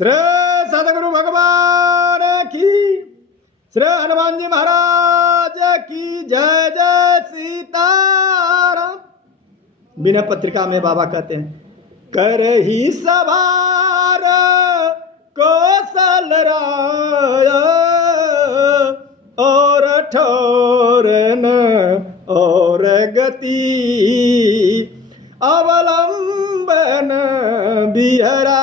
श्री सदगुरु भगवान की, श्री हनुमान जी महाराज की जय। जय सीताराम। विनय पत्रिका में बाबा कहते हैं, कर ही सवार कौशल राय, और ठोरन और गति, अवलंबन बिहरा,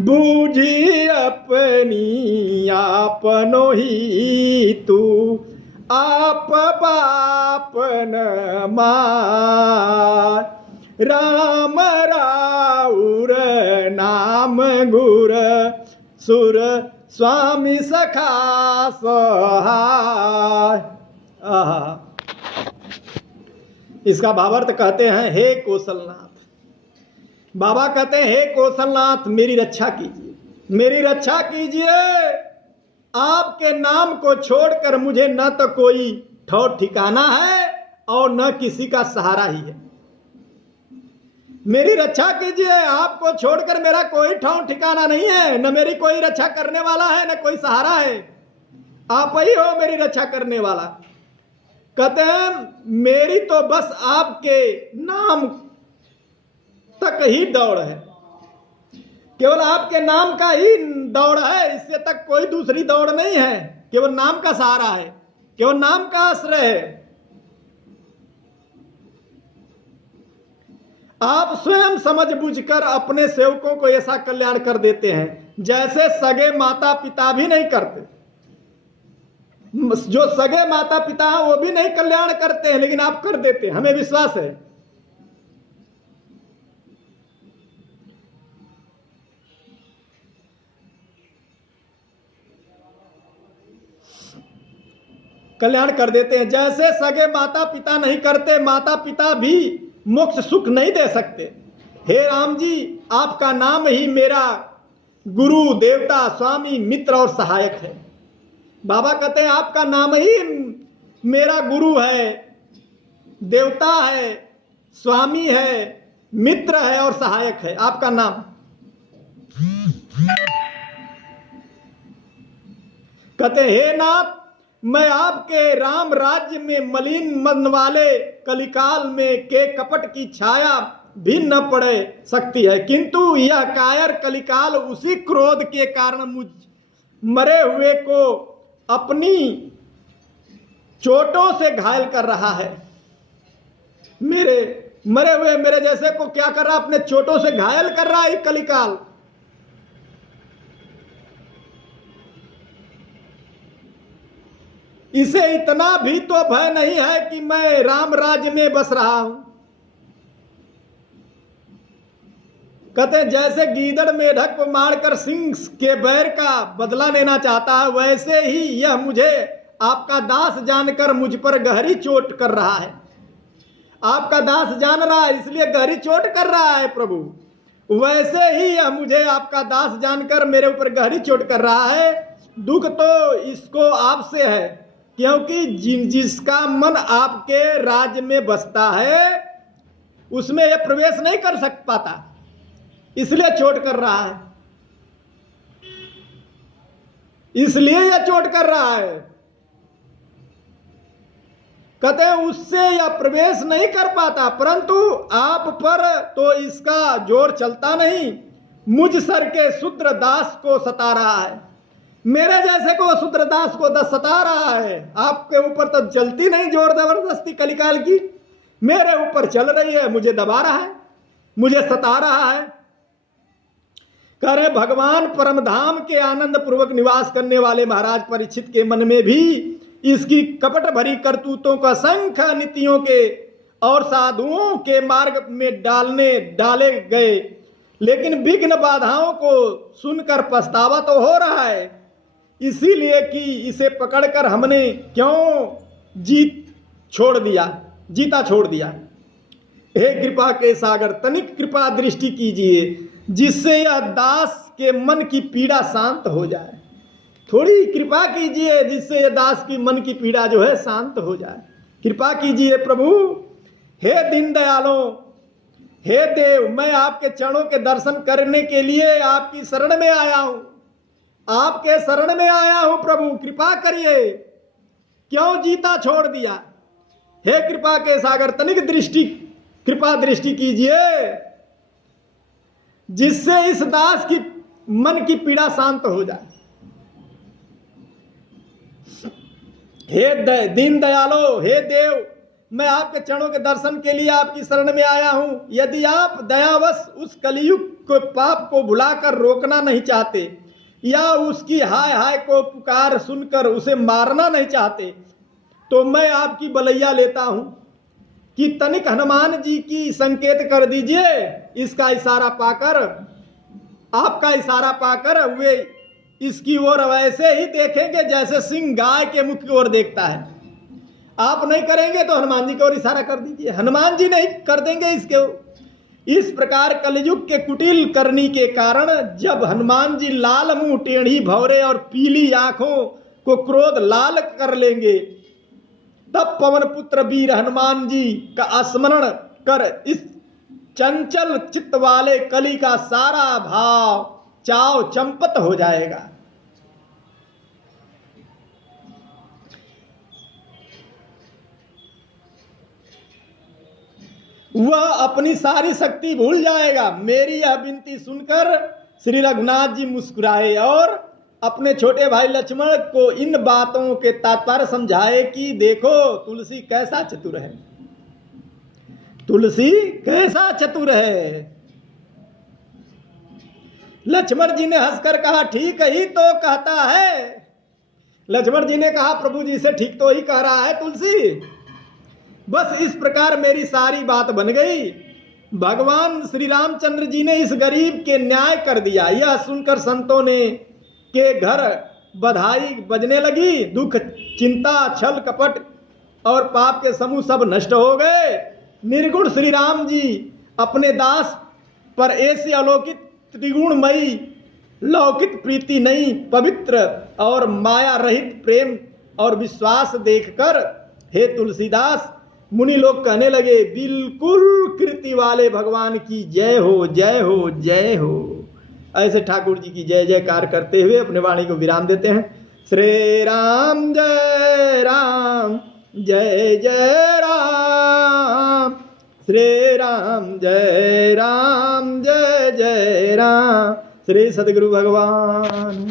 बूझी अपनी आपनो ही तू, आप बाप न मार, राम राउर नाम गुर, सुर स्वामी सखा सहाय। इसका भावार्थ कहते हैं, हे कौशलनाथ। बाबा कहते हैं, हे कौशलनाथ मेरी रक्षा कीजिए, मेरी रक्षा कीजिए। आपके नाम को छोड़कर मुझे न तो कोई ठौर ठिकाना है और न किसी का सहारा ही है। मेरी रक्षा कीजिए, आपको छोड़कर मेरा कोई ठौर ठिकाना नहीं है, न मेरी कोई रक्षा करने वाला है, न कोई सहारा है। आप ही हो मेरी रक्षा करने वाला। कहते हैं, मेरी तो बस आपके नाम तक ही दौड़ है, केवल आपके नाम का ही दौड़ है, इससे तक कोई दूसरी दौड़ नहीं है। केवल नाम का सहारा है, केवल नाम का आश्रय है। आप स्वयं समझ बूझकर अपने सेवकों को ऐसा कल्याण कर देते हैं जैसे सगे माता पिता भी नहीं करते। जो सगे माता पिता हैं वो भी नहीं कल्याण करते हैं, लेकिन आप कर देते हैं, हमें विश्वास है। कल्याण कर देते हैं जैसे सगे माता पिता नहीं करते, माता पिता भी मोक्ष सुख नहीं दे सकते। हे राम जी, आपका नाम ही मेरा गुरु, देवता, स्वामी, मित्र और सहायक है। बाबा कहते हैं, आपका नाम ही मेरा गुरु है, देवता है, स्वामी है, मित्र है और सहायक है। आपका नाम। कहते हैं, हे नाथ, मैं आपके राम राज्य में मलिन मन वाले कलिकाल में के कपट की छाया भी न पड़ सकती है, किंतु यह कायर कलिकाल उसी क्रोध के कारण मुझ मरे हुए को अपनी चोटों से घायल कर रहा है। मेरे मरे हुए मेरे जैसे को क्या कर रहा है? अपने चोटों से घायल कर रहा है कलिकाल। इसे इतना भी तो भय नहीं है कि मैं राम राज्य में बस रहा हूं। कहते हैं, जैसे गीदड़ मेढक को मारकर सिंह के बैर का बदला लेना चाहता है, वैसे ही यह मुझे आपका दास जानकर मुझ पर गहरी चोट कर रहा है। आपका दास जान रहा है इसलिए गहरी चोट कर रहा है प्रभु। वैसे ही यह मुझे आपका दास जानकर मेरे ऊपर गहरी चोट कर रहा है। दुख तो इसको आपसे है, क्योंकि जिसका मन आपके राज्य में बसता है उसमें यह प्रवेश नहीं कर पाता, इसलिए चोट कर रहा है, इसलिए यह चोट कर रहा है। कहते हैं, उससे यह प्रवेश नहीं कर पाता, परंतु आप पर तो इसका जोर चलता नहीं। मुझ सर के शूद्र दास को सता रहा है, मेरे जैसे को शूद्र दास को सता रहा है। आपके ऊपर तो चलती नहीं जोर जबरदस्ती कलिकाल की, मेरे ऊपर चल रही है, मुझे दबा रहा है, मुझे सता रहा है। कह रहे, भगवान परमधाम के आनंद पूर्वक निवास करने वाले महाराज परीक्षित के मन में भी इसकी कपट भरी करतूतों का संख्य नीतियों के और साधुओं के मार्ग में डाले गए, लेकिन विघ्न बाधाओं को सुनकर पछतावा तो हो रहा है, इसीलिए कि इसे पकड़कर हमने क्यों जीता छोड़ दिया। हे कृपा के सागर, तनिक कृपा दृष्टि कीजिए, जिससे यह दास के मन की पीड़ा शांत हो जाए। थोड़ी कृपा कीजिए जिससे यह दास की मन की पीड़ा जो है शांत हो जाए। कृपा कीजिए प्रभु। हे दीन दयालों, हे देव, मैं आपके चरणों के दर्शन करने के लिए आपकी शरण में आया हूं, आपके शरण में आया हूं प्रभु, कृपा करिए। क्यों जीता छोड़ दिया? हे कृपा के सागर, तनिक दृष्टि, कृपा दृष्टि कीजिए, जिससे इस दास की मन की पीड़ा शांत हो जाए। हे दीन दयालो, हे देव, मैं आपके चरणों के दर्शन के लिए आपकी शरण में आया हूं। यदि आप दयावश उस कलयुग को पाप को भुलाकर रोकना नहीं चाहते, या उसकी हाय हाय को पुकार सुनकर उसे मारना नहीं चाहते, तो मैं आपकी बलैया लेता हूं कि तनिक हनुमान जी की संकेत कर दीजिए। इसका इशारा पाकर, आपका इशारा पाकर वे इसकी ओर वैसे ही देखेंगे जैसे सिंह गाय के मुख की ओर देखता है। आप नहीं करेंगे तो हनुमान जी की ओर इशारा कर दीजिए, हनुमान जी नहीं कर देंगे इसके। इस प्रकार कलयुग के कुटिल करनी के कारण जब हनुमान जी लाल मुंह, टेढ़ी भौरे और पीली आंखों को क्रोध लाल कर लेंगे, तब पवन पुत्र वीर हनुमान जी का स्मरण कर इस चंचल चित्त वाले कली का सारा भाव चाव चंपत हो जाएगा। वह अपनी सारी शक्ति भूल जाएगा। मेरी यह विनती सुनकर श्री रघुनाथ जी मुस्कुराए और अपने छोटे भाई लक्ष्मण को इन बातों के तात्पर्य समझाए कि देखो तुलसी कैसा चतुर है, तुलसी कैसा चतुर है। लक्ष्मण जी ने हंसकर कहा, ठीक ही तो कहता है। लक्ष्मण जी ने कहा, प्रभु जी से ठीक तो ही कह रहा है तुलसी। बस इस प्रकार मेरी सारी बात बन गई। भगवान श्री रामचंद्र जी ने इस गरीब के न्याय कर दिया। यह सुनकर संतों ने के घर बधाई बजने लगी। दुख, चिंता, छल कपट और पाप के समूह सब नष्ट हो गए। निर्गुण श्री राम जी अपने दास पर ऐसी अलौकिक त्रिगुणमयी लौकिक प्रीति नहीं, पवित्र और माया रहित प्रेम और विश्वास देखकर हे तुलसीदास, मुनि लोग कहने लगे, बिल्कुल कृति वाले भगवान की जय हो, जय हो, जय हो। ऐसे ठाकुर जी की जय जयकार करते हुए अपने वाणी को विराम देते हैं। श्री राम जय राम, जय जय राम, श्री राम जय राम, जय जय राम। श्री सद्गुरु भगवान।